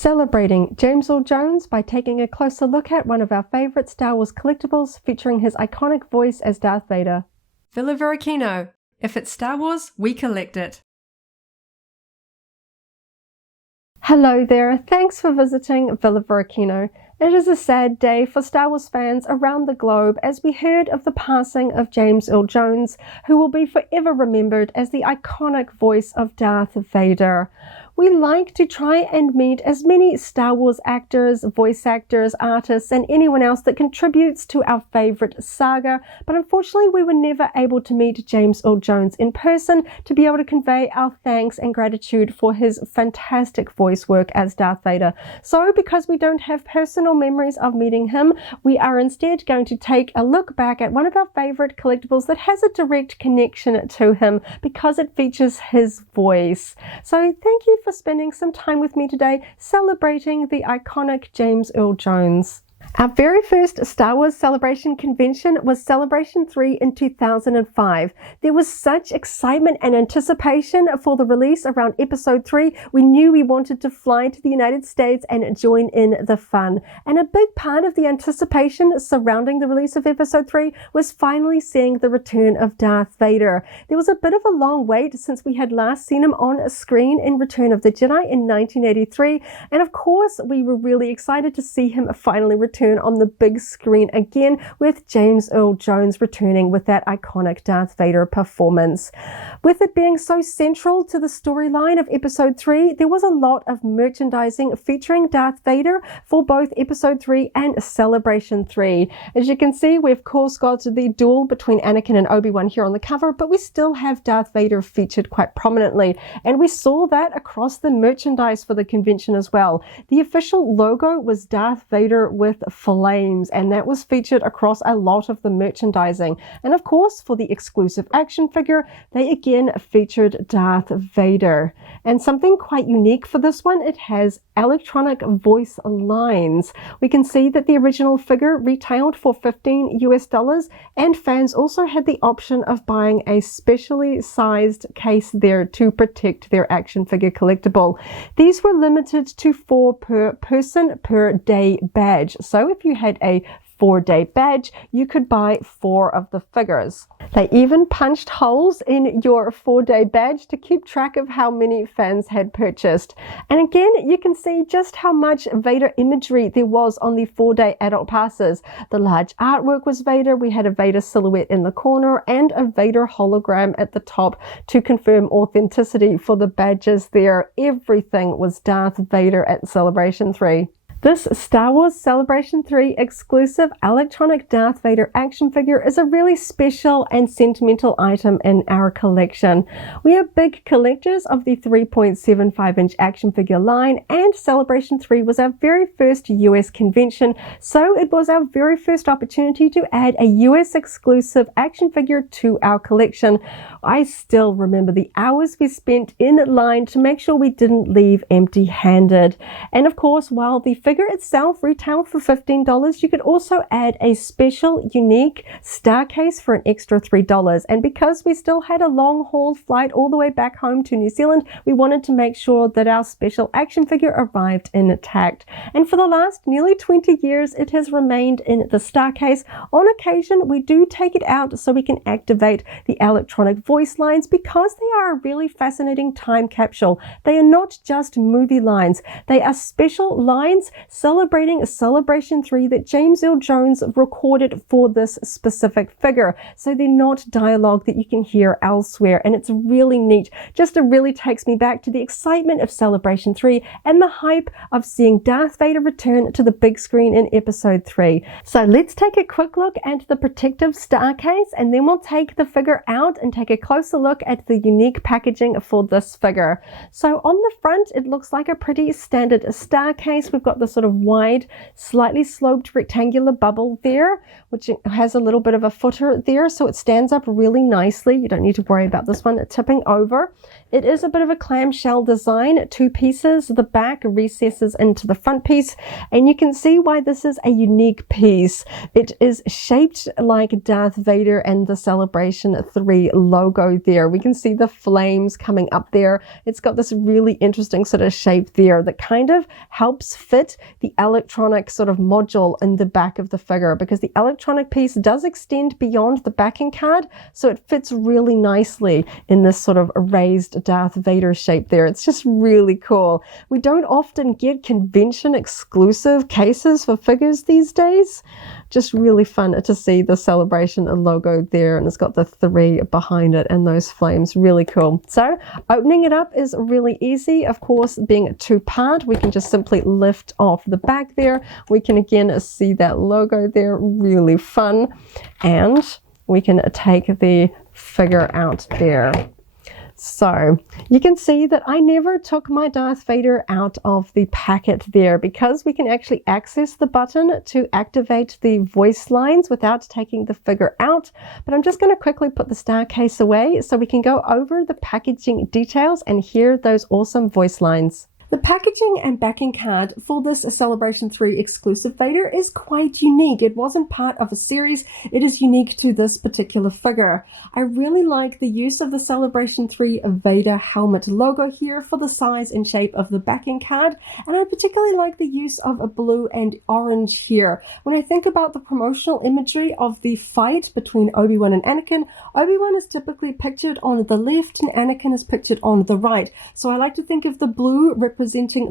Celebrating James Earl Jones by taking a closer look at one of our favorite Star Wars collectibles featuring his iconic voice as Darth Vader. Varykino. If it's Star Wars, we collect it. Hello there, thanks for visiting Varykino. It is a sad day for Star Wars fans around the globe as we heard of the passing of James Earl Jones, who will be forever remembered as the iconic voice of Darth Vader. We like to try and meet as many Star Wars actors, voice actors, artists, and anyone else that contributes to our favorite saga, but unfortunately we were never able to meet James Earl Jones in person to be able to convey our thanks and gratitude for his fantastic voice work as Darth Vader. So because we don't have personal memories of meeting him, we are instead going to take a look back at one of our favorite collectibles that has a direct connection to him because it features his voice. So thank you for spending some time with me today celebrating the iconic James Earl Jones. Our very first Star Wars Celebration convention was Celebration 3 in 2005. There was such excitement and anticipation for the release around Episode 3. We knew we wanted to fly to the United States and join in the fun. And a big part of the anticipation surrounding the release of Episode 3 was finally seeing the return of Darth Vader. There was a bit of a long wait since we had last seen him on a screen in Return of the Jedi in 1983. And of course, we were really excited to see him finally return on the big screen again, with James Earl Jones returning with that iconic Darth Vader performance. With it being so central to the storyline of Episode 3, there was a lot of merchandising featuring Darth Vader for both Episode 3 and Celebration 3. As you can see, we of course got the duel between Anakin and Obi-Wan here on the cover, but we still have Darth Vader featured quite prominently, and we saw that across the merchandise for the convention as well. The official logo was Darth Vader with flames, and that was featured across a lot of the merchandising. And of course, for the exclusive action figure, they again featured Darth Vader. And something quite unique for this one, it has electronic voice lines. We can see that the original figure retailed for $15 and fans also had the option of buying a specially sized case there to protect their action figure collectible. These were limited to 4 per person per day badge. So if you had a 4-day badge, you could buy 4 of the figures. They even punched holes in your 4-day badge to keep track of how many fans had purchased. And again, you can see just how much Vader imagery there was on the 4-day adult passes. The large artwork was Vader, we had a Vader silhouette in the corner and a Vader hologram at the top to confirm authenticity for the badges there. Everything was Darth Vader at Celebration 3. This Star Wars Celebration 3 exclusive electronic Darth Vader action figure is a really special and sentimental item in our collection. We are big collectors of the 3.75-inch action figure line, and Celebration 3 was our very first US convention, so it was our very first opportunity to add a US exclusive action figure to our collection. I still remember the hours we spent in line to make sure we didn't leave empty-handed. And of course, while the figure itself retailed for $15, you could also add a special unique star case for an extra $3. And because we still had a long haul flight all the way back home to New Zealand, we wanted to make sure that our special action figure arrived intact. And for the last nearly 20 years, it has remained in the star case. On occasion, we do take it out so we can activate the electronic voice lines because they are a really fascinating time capsule. They are not just movie lines. They are special lines celebrating Celebration 3 that James Earl Jones recorded for this specific figure. So they're not dialogue that you can hear elsewhere, and it's really neat. Just it really takes me back to the excitement of Celebration 3 and the hype of seeing Darth Vader return to the big screen in Episode 3. So let's take a quick look at the protective star case, and then we'll take the figure out and take a closer look at the unique packaging for this figure. So on the front, it looks like a pretty standard star case. We've got the sort of wide, slightly sloped rectangular bubble there, which has a little bit of a footer there, so it stands up really nicely. You don't need to worry about this one tipping over. It is a bit of a clamshell design, 2 pieces. The back recesses into the front piece, and you can see why this is a unique piece. It is shaped like Darth Vader and the Celebration 3 logo there. We can see the flames coming up there. It's got this really interesting sort of shape there that kind of helps fit the electronic sort of module in the back of the figure, because the electronic piece does extend beyond the backing card, so it fits really nicely in this sort of raised Darth Vader shape there. It's just really cool. We don't often get convention exclusive cases for figures these days. Just really fun to see the Celebration logo there, and it's got the 3 behind it and those flames. Really cool. So opening it up is really easy. Of course, being a 2-part, we can just simply lift off the back there. We can again see that logo there. Really fun. And we can take the figure out there. So you can see that I never took my Darth Vader out of the packet there, because we can actually access the button to activate the voice lines without taking the figure out. But I'm just going to quickly put the star case away so we can go over the packaging details and hear those awesome voice lines. The packaging and backing card for this Celebration 3 exclusive Vader is quite unique. It wasn't part of a series. It is unique to this particular figure. I really like the use of the Celebration 3 Vader helmet logo here for the size and shape of the backing card, and I particularly like the use of a blue and orange here. When I think about the promotional imagery of the fight between Obi-Wan and Anakin, Obi-Wan is typically pictured on the left and Anakin is pictured on the right. So I like to think of the blue representing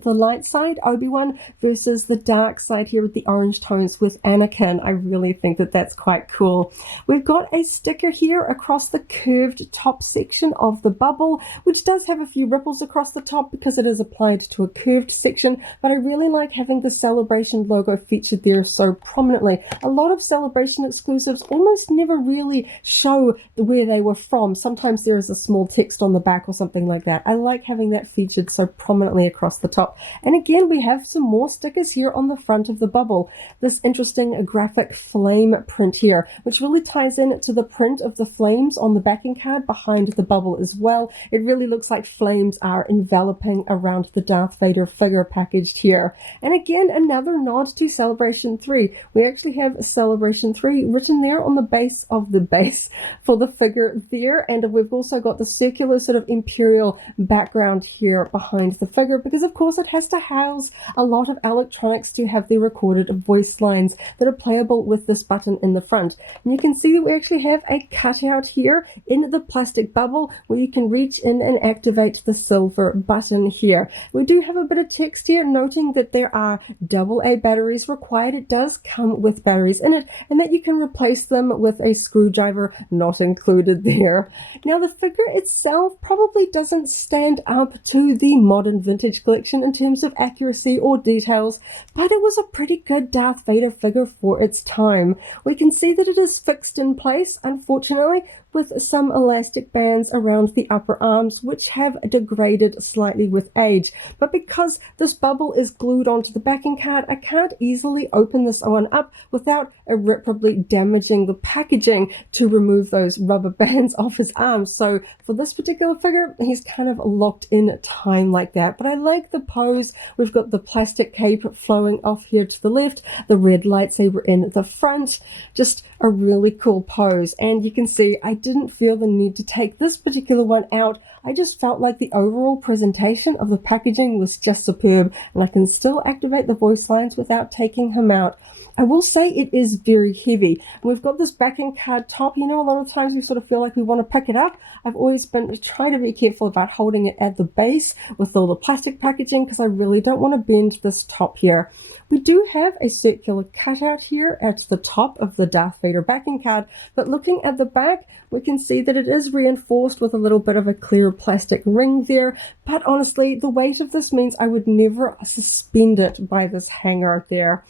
the light side, Obi-Wan, versus the dark side here with the orange tones with Anakin. I really think that that's quite cool. We've got a sticker here across the curved top section of the bubble, which does have a few ripples across the top because it is applied to a curved section, but I really like having the Celebration logo featured there so prominently. A lot of Celebration exclusives almost never really show where they were from. Sometimes there is a small text on the back or something like that. I like having that featured so prominently across the top. And again, we have some more stickers here on the front of the bubble. This interesting graphic flame print here, which really ties in to the print of the flames on the backing card behind the bubble as well. It really looks like flames are enveloping around the Darth Vader figure packaged here. And again, another nod to Celebration 3. We actually have Celebration 3 written there on the base of the base for the figure there, and we've also got the circular sort of imperial background here behind the figure, because of course it has to house a lot of electronics to have the recorded voice lines that are playable with this button in the front. And you can see that we actually have a cutout here in the plastic bubble where you can reach in and activate the silver button here. We do have a bit of text here noting that there are AA batteries required. It does come with batteries in it, and that you can replace them with a screwdriver, not included there. Now the figure itself probably doesn't stand up to the modern vintage collection in terms of accuracy or details, but it was a pretty good Darth Vader figure for its time. We can see that it is fixed in place, unfortunately, with some elastic bands around the upper arms, which have degraded slightly with age. But because this bubble is glued onto the backing card, I can't easily open this one up without irreparably damaging the packaging to remove those rubber bands off his arms. So for this particular figure, he's kind of locked in time like that. But I like the pose. We've got the plastic cape flowing off here to the left, the red lightsaber in the front. Just a really cool pose. And you can see I didn't feel the need to take this particular one out. I just felt like the overall presentation of the packaging was just superb, and I can still activate the voice lines without taking him out. I will say it is very heavy. We've got this backing card top. You know, a lot of times we sort of feel like we want to pick it up. I've always been trying to be careful about holding it at the base with all the plastic packaging, because I really don't want to bend this top here. We do have a circular cutout here at the top of the Darth Vader backing card, but looking at the back, we can see that it is reinforced with a little bit of a clear plastic ring there. But honestly, the weight of this means I would never suspend it by this hanger there.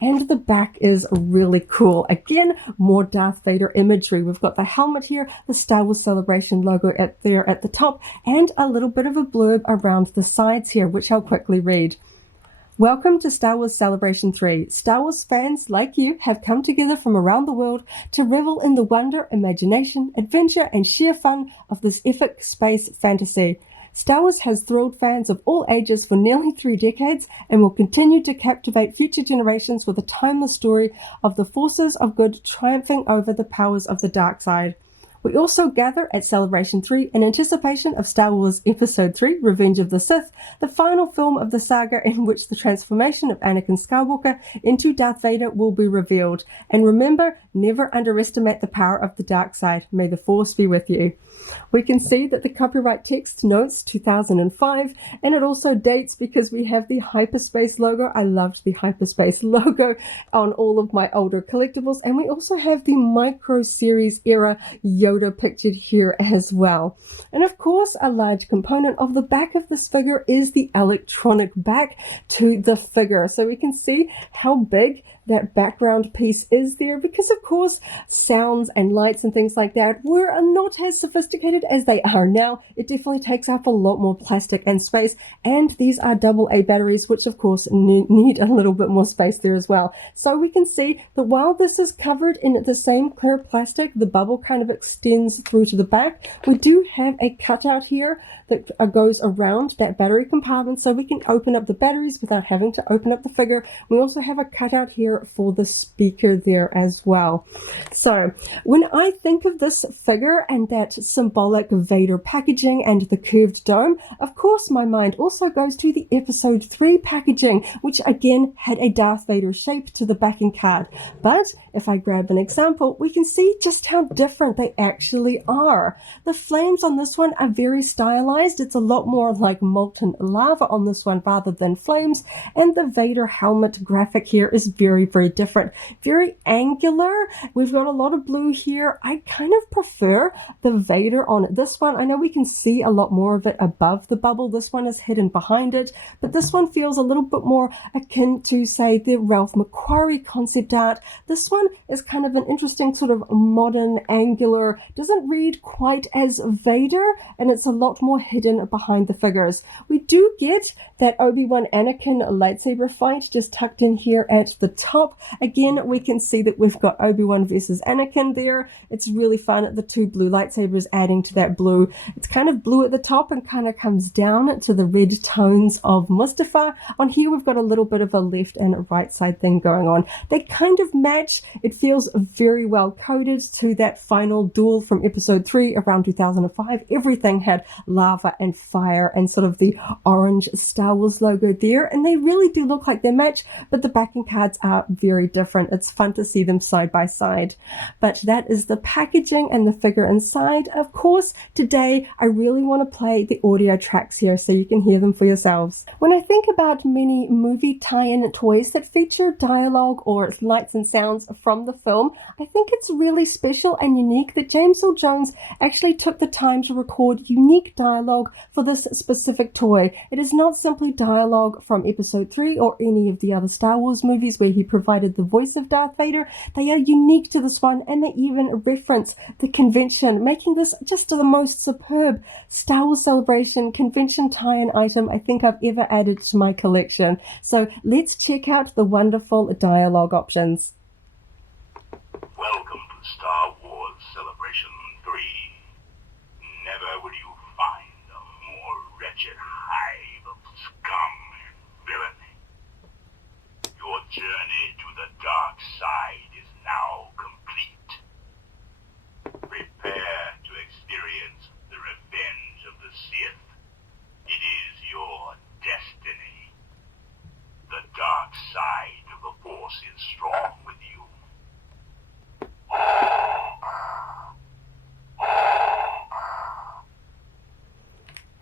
And the back is really cool. Again, more Darth Vader imagery. We've got the helmet here, the Star Wars Celebration logo there at the top, and a little bit of a blurb around the sides here, which I'll quickly read. Welcome to Star Wars Celebration 3. Star Wars fans like you have come together from around the world to revel in the wonder, imagination, adventure, and sheer fun of this epic space fantasy. Star Wars has thrilled fans of all ages for nearly 3 decades and will continue to captivate future generations with a timeless story of the forces of good triumphing over the powers of the dark side. We also gather at Celebration 3 in anticipation of Star Wars Episode 3, Revenge of the Sith, the final film of the saga in which the transformation of Anakin Skywalker into Darth Vader will be revealed. And remember, never underestimate the power of the dark side. May the Force be with you. We can see that the copyright text notes 2005, and it also dates because we have the hyperspace logo. I loved the hyperspace logo on all of my older collectibles, and we also have the Micro Series era Yoda pictured here as well. And of course, a large component of the back of this figure is the electronic back to the figure. So we can see how big that background piece is there, because of course sounds and lights and things like that were not as sophisticated as they are now. It definitely takes up a lot more plastic and space, and these are AA batteries, which of course need a little bit more space there as well. So we can see that while this is covered in the same clear plastic, the bubble kind of extends through to the back. We do have a cutout here that goes around that battery compartment, so we can open up the batteries without having to open up the figure. We also have a cutout here for the speaker there as well. So when I think of this figure and that symbolic Vader packaging and the curved dome, of course my mind also goes to the Episode 3 packaging, which again had a Darth Vader shape to the backing card. But if I grab an example, we can see just how different they actually are. The flames on this one are very stylized. It's a lot more like molten lava on this one rather than flames, and the Vader helmet graphic here is very different, very angular. We've got a lot of blue here. I kind of prefer the Vader on this one. I know we can see a lot more of it above the bubble. This one is hidden behind it, but this one feels a little bit more akin to, say, the Ralph McQuarrie concept art. This one is kind of an interesting sort of modern angular, doesn't read quite as Vader, and it's a lot more hidden behind the figures. We do get that Obi-Wan Anakin lightsaber fight just tucked in here at the top. Again, we can see that we've got Obi-Wan versus Anakin there. It's really fun, the two blue lightsabers adding to that blue. It's kind of blue at the top and kind of comes down to the red tones of Mustafa. On here we've got a little bit of a left and a right side thing going on. They kind of match. It feels very well coded to that final duel from Episode 3 around 2005. Everything had lava and fire and sort of the orange Star Wars logo there, and they really do look like they match, but the backing cards are very different. It's fun to see them side by side. But that is the packaging and the figure inside. Of course, today I really want to play the audio tracks here so you can hear them for yourselves. When I think about many movie tie-in toys that feature dialogue or lights and sounds from the film, I think it's really special and unique that James Earl Jones actually took the time to record unique dialogue for this specific toy. It is not simply dialogue from Episode 3 or any of the other Star Wars movies where he provided the voice of Darth Vader. They are unique to this one, and they even reference the convention, making this just the most superb Star Wars Celebration convention tie-in item I think I've ever added to my collection. So let's check out the wonderful dialogue options. Welcome to Star Wars Celebration 3. Never will you find a more wretched hive of scum and villainy. Your journey to the dark side is now complete. Prepare to experience the revenge of the Sith. It is your destiny. The dark side of the Force is strong with you.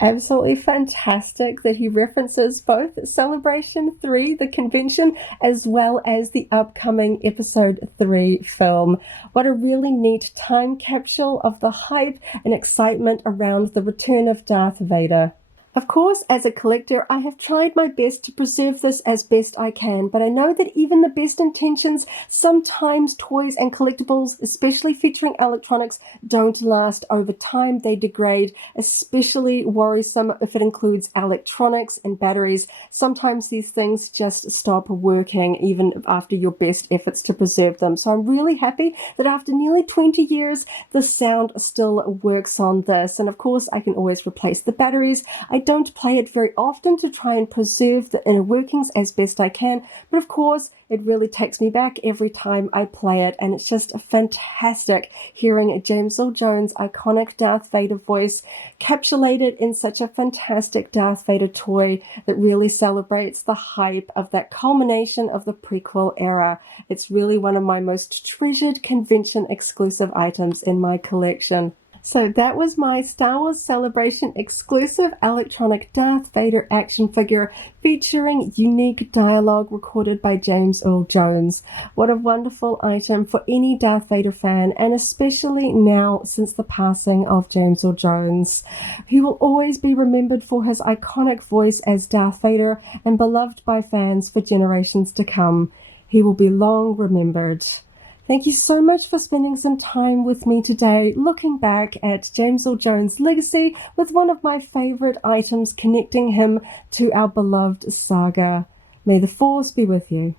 Absolutely fantastic that he references both Celebration 3, the convention, as well as the upcoming Episode 3 film. What a really neat time capsule of the hype and excitement around the return of Darth Vader. Of course, as a collector, I have tried my best to preserve this as best I can, but I know that even the best intentions, sometimes toys and collectibles, especially featuring electronics, don't last. Over time. They degrade, especially worrisome if it includes electronics and batteries. Sometimes these things just stop working even after your best efforts to preserve them. So I'm really happy that after nearly 20 years, the sound still works on this. And of course, I can always replace the batteries. I don't play it very often to try and preserve the inner workings as best I can, but of course it really takes me back every time I play it, and it's just fantastic hearing James Earl Jones' iconic Darth Vader voice capsulated in such a fantastic Darth Vader toy that really celebrates the hype of that culmination of the prequel era. It's really one of my most treasured convention exclusive items in my collection. So that was my Star Wars Celebration exclusive electronic Darth Vader action figure featuring unique dialogue recorded by James Earl Jones. What a wonderful item for any Darth Vader fan, and especially now since the passing of James Earl Jones. He will always be remembered for his iconic voice as Darth Vader and beloved by fans for generations to come. He will be long remembered. Thank you so much for spending some time with me today, looking back at James Earl Jones' legacy with one of my favorite items connecting him to our beloved saga. May the Force be with you.